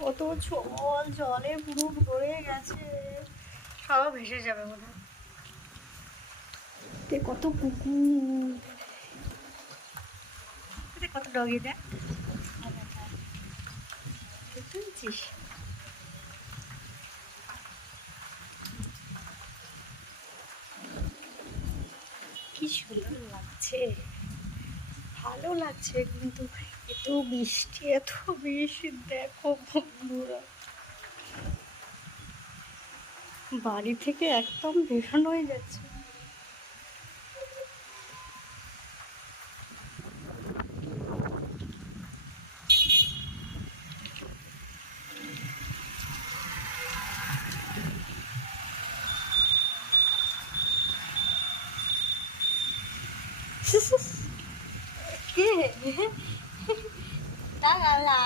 কত জল, জলে পুরো ভরে গেছে, সব ভেসে যাবে মনে হয়। কত পুকুর, কত ডগি দেখ, শুনছিস? কি সুন্দর লাগছে, ভালো লাগছে, কিন্তু এত বৃষ্টি, এত বৃষ্টি, দেখো বন্ধুরা বাড়ি থেকে একদম বেরোনো হয়ে যাচ্ছে। কে